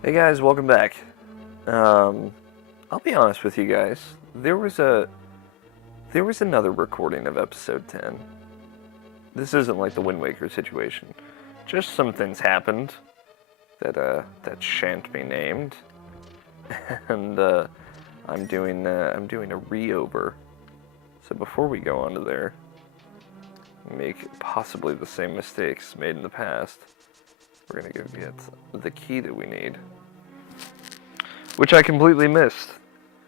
Hey guys, welcome back. I'll be honest with you guys. There was another recording of episode 10. This isn't like the Wind Waker situation. Just some things happened that shan't be named, and I'm doing a re-over. So before we go on to there, make possibly the same mistakes made in the past, we're gonna go get the key that we need. Which I completely missed.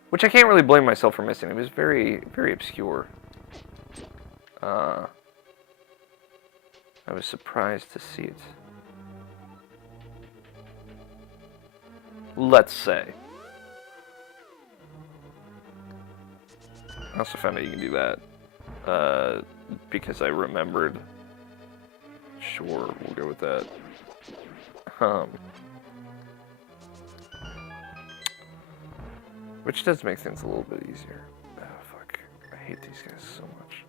Which I can't really blame myself for missing. It was very, very obscure. I was surprised to see it. Let's say. I also found out you can do that. Because I remembered. Sure, we'll go with that. Which does make things a little bit easier. Oh, fuck. I hate these guys so much.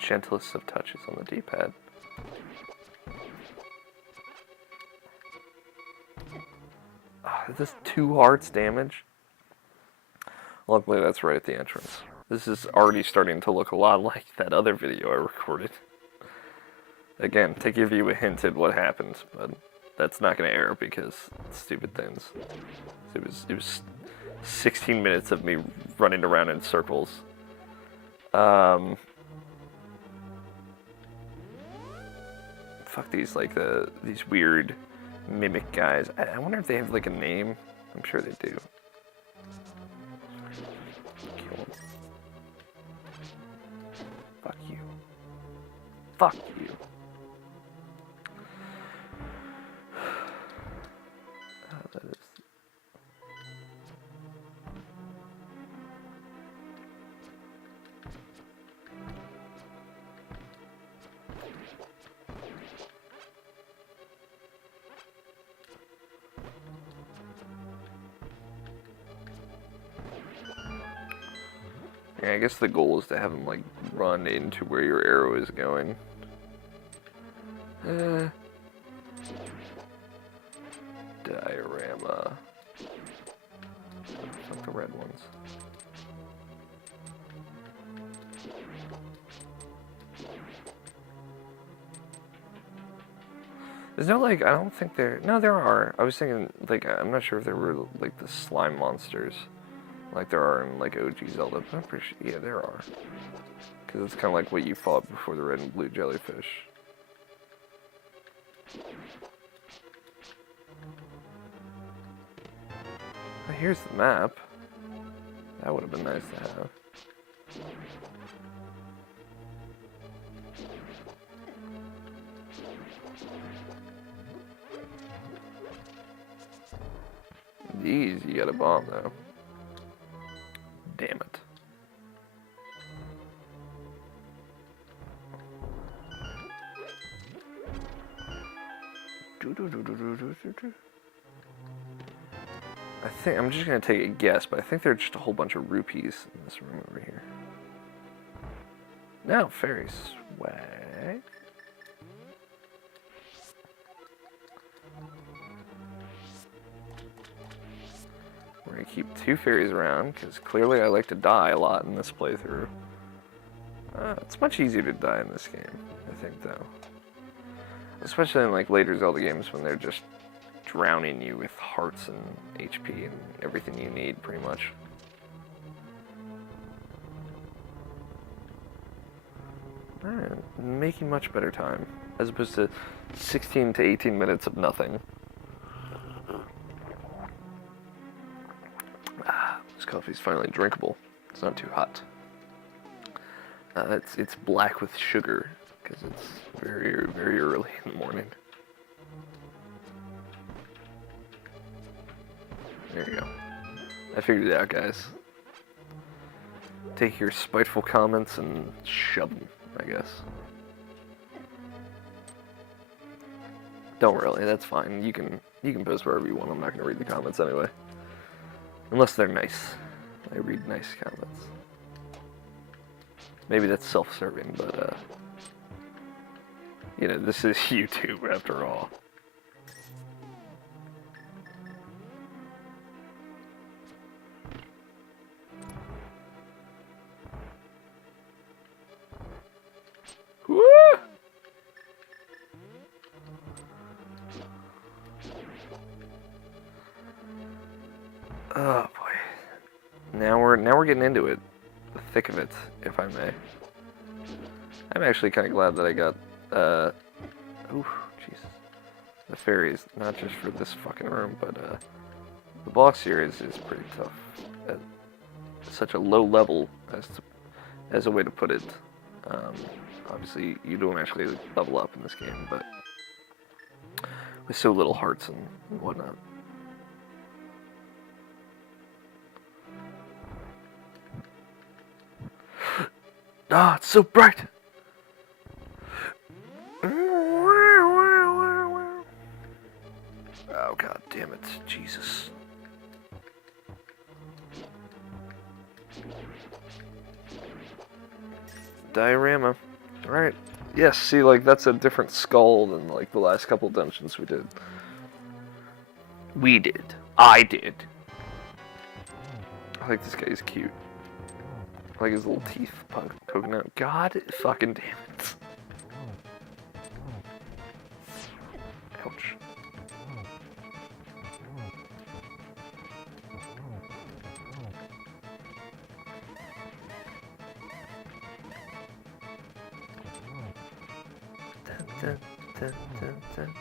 Gentlest of touches on the D-pad. This 2 hearts damage? Luckily that's right at the entrance. This is already starting to look a lot like that other video I recorded. Again, to give you a hint at what happened, but that's not going to air because stupid things. It was 16 minutes of me running around in circles. Fuck these, like, these weird mimic guys. I wonder if they have, like, a name. I'm sure they do. Kill them. Fuck you. Fuck you. That is... Yeah, I guess the goal is to have him, like, run into where your arrow is going. Diorama. Fuck the red ones. There's no, like, I don't think there... No, there are. I was thinking, like, I'm not sure if there were, like, the slime monsters. Like there are in, like, OG Zelda, but I'm pretty sure... Yeah, there are. Because it's kind of like what you fought before the red and blue jellyfish. Oh, here's the map. That would have been nice to have. These, you got a bomb, though. Damn it. I think, I'm just gonna take a guess, but I think there are just a whole bunch of rupees in this room over here. No, fairy swag. We're gonna keep 2 fairies around, because clearly I like to die a lot in this playthrough. It's much easier to die in this game, I think, though. Especially in, like, later Zelda games when they're just drowning you with hearts and HP and everything you need, pretty much. Alright, making much better time, as opposed to 16 to 18 minutes of nothing. This coffee's finally drinkable. It's not too hot. It's black with sugar, because it's very, very early in the morning. There you go. I figured it out, guys. Take your spiteful comments and shove them, I guess. Don't really, that's fine. You can post wherever you want. I'm not going to read the comments anyway. Unless they're nice. I read nice comments. Maybe that's self-serving, but, you know, this is YouTube after all. Woo! Oh boy. Now we're getting into it. The thick of it, if I may. I'm actually kind of glad that I got, ooh, Jesus. The fairies, not just for this fucking room, but, the boss series is pretty tough. At such a low level, as a way to put it. Obviously, you don't actually level up in this game, but with so little hearts and whatnot. Ah, it's so bright! Oh, god damn it. Jesus. Diorama. Alright. Yes, see, like, that's a different skull than, like, the last couple dungeons we did. We did. I did. I think this guy is cute. I like his little teeth poking out. God fucking damn it. Ouch. Dun, dun, dun, dun.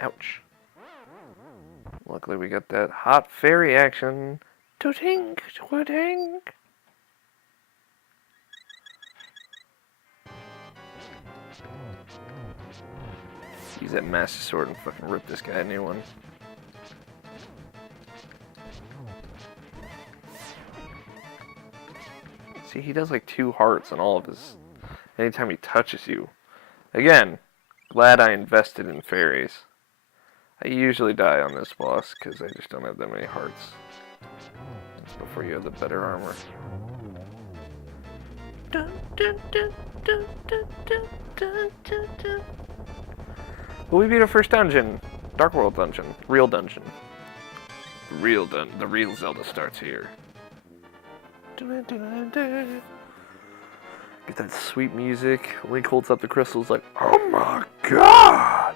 Ouch. Luckily we got that hot fairy action. Tootink, tootink. Use that master sword and fucking rip this guy a new one. See, he does like 2 hearts on all of his... Anytime he touches you. Again, glad I invested in fairies. I usually die on this boss because I just don't have that many hearts. That's before you have the better armor. Dun, dun, dun, dun, dun, dun, dun, dun, dun. Well, we beat our first dungeon. Dark World dungeon. Real dungeon. The real Zelda starts here. Dun, dun, dun. Get that sweet music. Link holds up the crystals like, oh my god!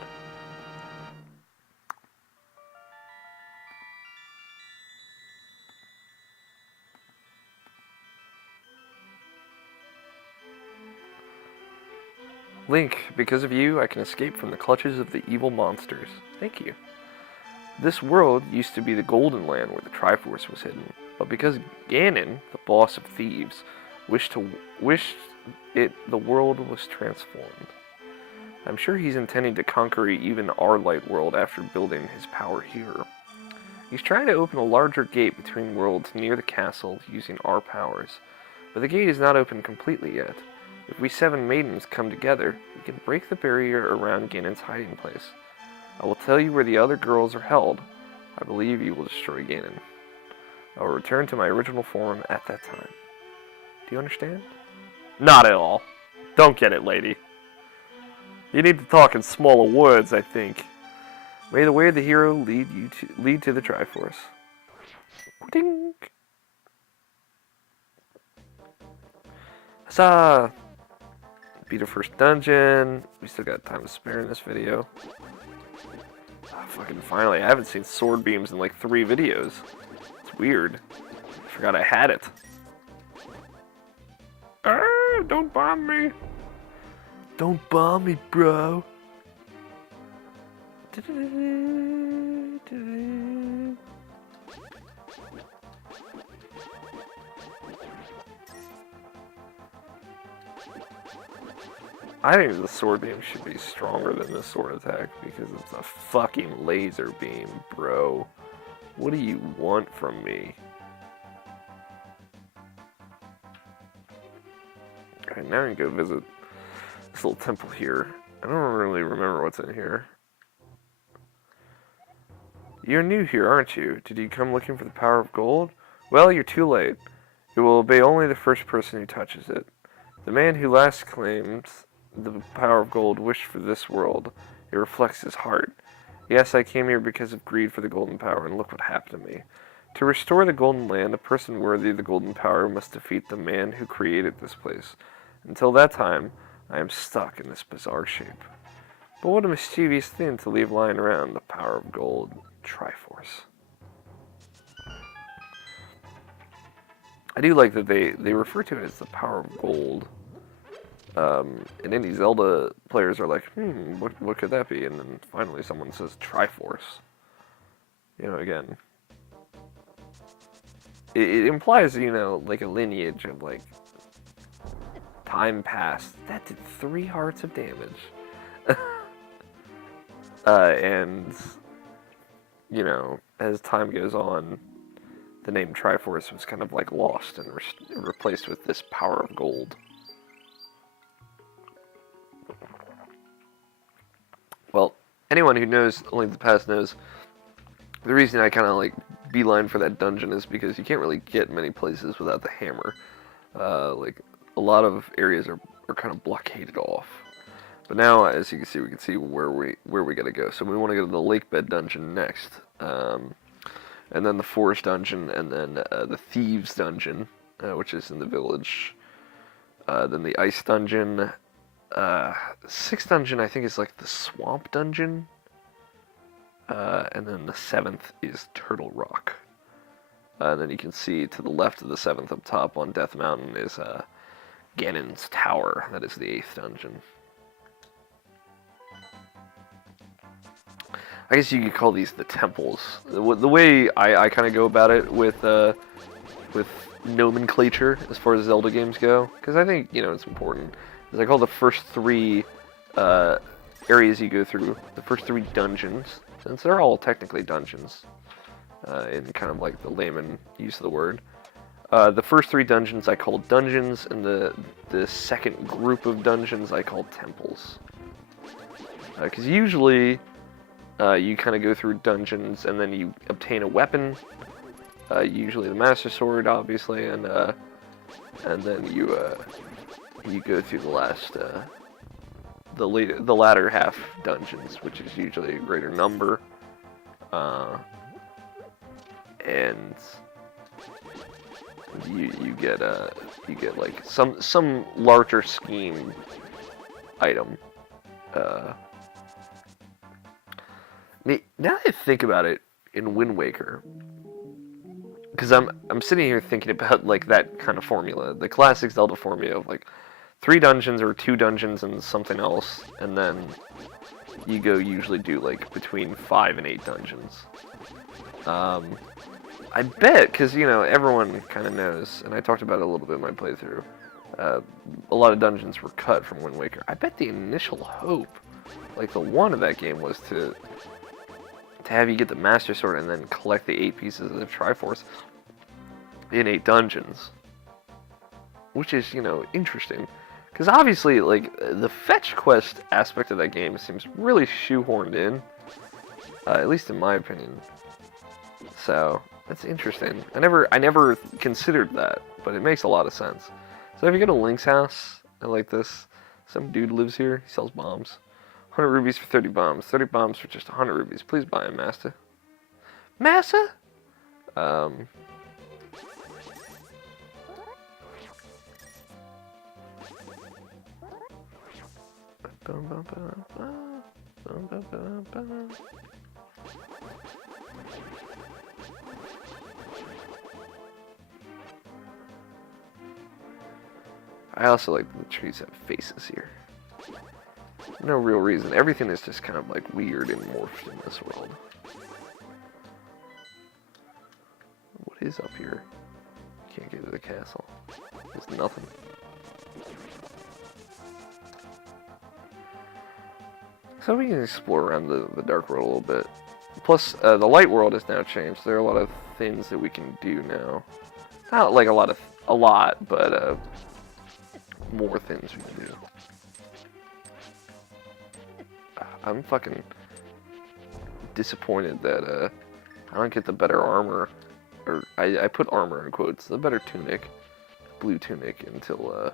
Link, because of you, I can escape from the clutches of the evil monsters. Thank you. This world used to be the Golden Land where the Triforce was hidden, but because Ganon, the boss of thieves, wished the world was transformed. I'm sure he's intending to conquer even our light world after building his power here. He's trying to open a larger gate between worlds near the castle using our powers, but the gate is not open completely yet. If we 7 maidens come together, we can break the barrier around Ganon's hiding place. I will tell you where the other girls are held. I believe you will destroy Ganon. I will return to my original form at that time. Do you understand? Not at all. Don't get it, lady. You need to talk in smaller words, I think. May the way of the hero lead to the Triforce. Ding! Huzzah! Beat our first dungeon. We still got time to spare in this video. Oh, fucking finally, I haven't seen sword beams in like 3 videos. It's weird. I forgot I had it. Don't bomb me. Don't bomb me, bro. I think the sword beam should be stronger than the sword attack because it's a fucking laser beam, bro. What do you want from me? Alright, now we can go visit this little temple here. I don't really remember what's in here. You're new here, aren't you? Did you come looking for the power of gold? Well, you're too late. It will obey only the first person who touches it. The man who last claimed the power of gold wished for this world. It reflects his heart. Yes, I came here because of greed for the golden power, and look what happened to me. To restore the golden land, a person worthy of the golden power must defeat the man who created this place. Until that time, I am stuck in this bizarre shape. But what a mischievous thing to leave lying around, the power of gold, Triforce. I do like that they refer to it as the power of gold. And any Zelda players are like, what could that be? And then finally someone says Triforce. You know, again, it implies, you know, like a lineage of, like, time past. That did 3 hearts of damage. And, you know, as time goes on, the name Triforce was kind of, like, lost and replaced with this power of gold. Well, anyone who knows Link to the Past knows the reason I kind of, like, beeline for that dungeon is because you can't really get many places without the hammer. Like, a lot of areas are kind of blockaded off. But now, as you can see, we can see where we gotta go. So we want to go to the lake bed dungeon next, and then the forest dungeon, and then the thieves dungeon, which is in the village. Then the ice dungeon. 6th dungeon, I think, is like the swamp dungeon. And then the 7th is Turtle Rock. And then you can see to the left of the 7th up top on Death Mountain is Ganon's Tower. That is the 8th dungeon. I guess you could call these the temples. The way I kind of go about it with nomenclature as far as Zelda games go, because I think, you know, it's important, is I call the first 3 areas you go through, the first 3 dungeons, since they're all technically dungeons, in kind of like the layman use of the word. The first 3 dungeons I call dungeons, and the second group of dungeons I call temples. Because usually you kind of go through dungeons and then you obtain a weapon, usually the Master Sword, obviously, and then you go through the last, the latter half dungeons, which is usually a greater number, and you get like some larger scheme item. Now that I think about it, in Wind Waker, because I'm sitting here thinking about like that kind of formula, the classic Zelda formula of like 3 dungeons or 2 dungeons and something else, and then you go usually do like between 5 and 8 dungeons. I bet, because, you know, everyone kind of knows, and I talked about it a little bit in my playthrough, a lot of dungeons were cut from Wind Waker. I bet the initial hope, like the one of that game, was to have you get the Master Sword and then collect the 8 pieces of the Triforce in 8 dungeons. Which is, you know, interesting. Because obviously, like, the fetch quest aspect of that game seems really shoehorned in. At least in my opinion. So, that's interesting. I never considered that, but it makes a lot of sense. So if you go to Link's house, like this, some dude lives here, he sells bombs. 100 rubies for 30 bombs. 30 bombs for just 100 rubies. Please buy them, Master. Master? I also like the trees have faces here. No real reason. Everything is just kind of like weird and morphed in this world. What is up here? Can't get to the castle. There's nothing. So we can explore around the Dark World a little bit. Plus, the Light World has now changed. There are a lot of things that we can do now. Not like a lot, but more things we can do. I'm fucking disappointed that I don't get the better armor, or I put armor in quotes, the better tunic, blue tunic until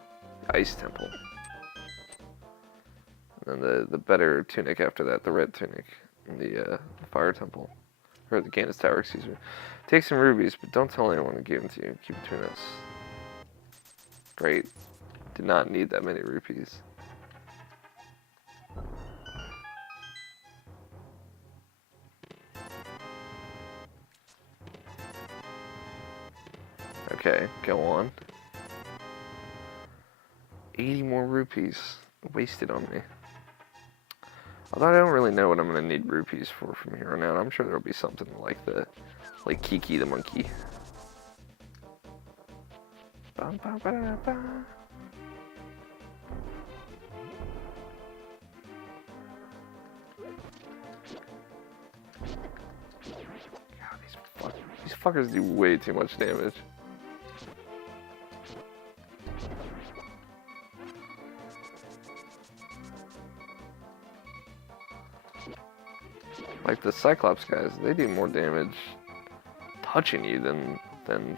Ice Temple. And then the better tunic after that, the red tunic in the Fire Temple. Or the Ganis Tower, excuse me. Take some rubies, but don't tell anyone I gave them to you. Keep it between us. Great. Did not need that many rupees. Okay, go on. 80 more rupees wasted on me. Although I don't really know what I'm gonna need rupees for from here on out. I'm sure there'll be something like Kiki the monkey. God, these fuckers do way too much damage. Like the Cyclops guys, they do more damage touching you than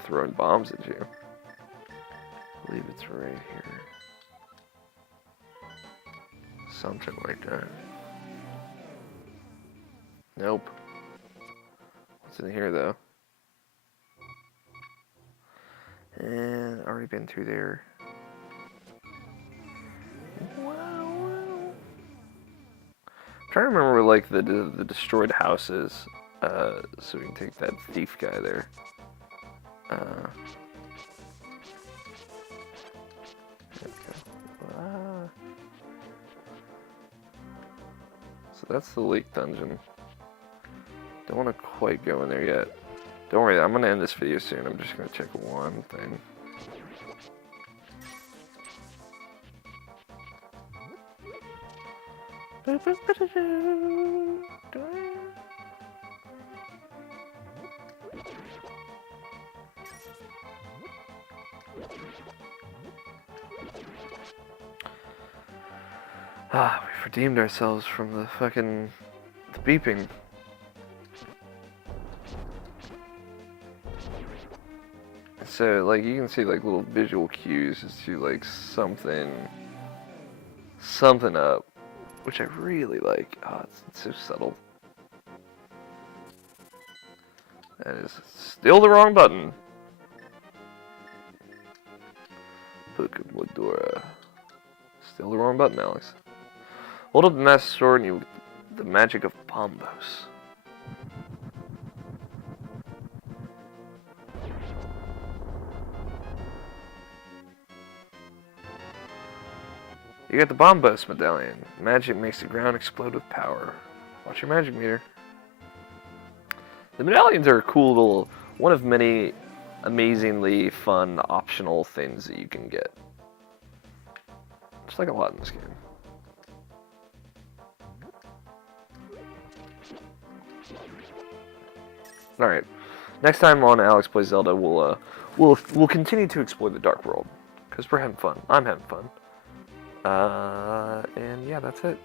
throwing bombs at you. I believe it's right here. Something like that. Nope. What's in here though? And already been through there. I'm trying to remember like the destroyed houses, so we can take that thief guy there. There we go. So that's the lake dungeon. Don't want to quite go in there yet. Don't worry, I'm gonna end this video soon. I'm just gonna check one thing. We've redeemed ourselves from the fucking beeping. So, like, you can see, like, little visual cues as to, like, something up, which I really like. Oh, it's so subtle. That is still the wrong button. Book of Modora. Still the wrong button, Alex. Hold up the Master Sword and you the magic of Bombos. You got the Bombos medallion. Magic makes the ground explode with power. Watch your magic meter. The medallions are a cool little, one of many amazingly fun optional things that you can get. Just like a lot in this game. All right, next time on Alex Plays Zelda, we'll continue to explore the Dark World because we're having fun. I'm having fun. And yeah, that's it.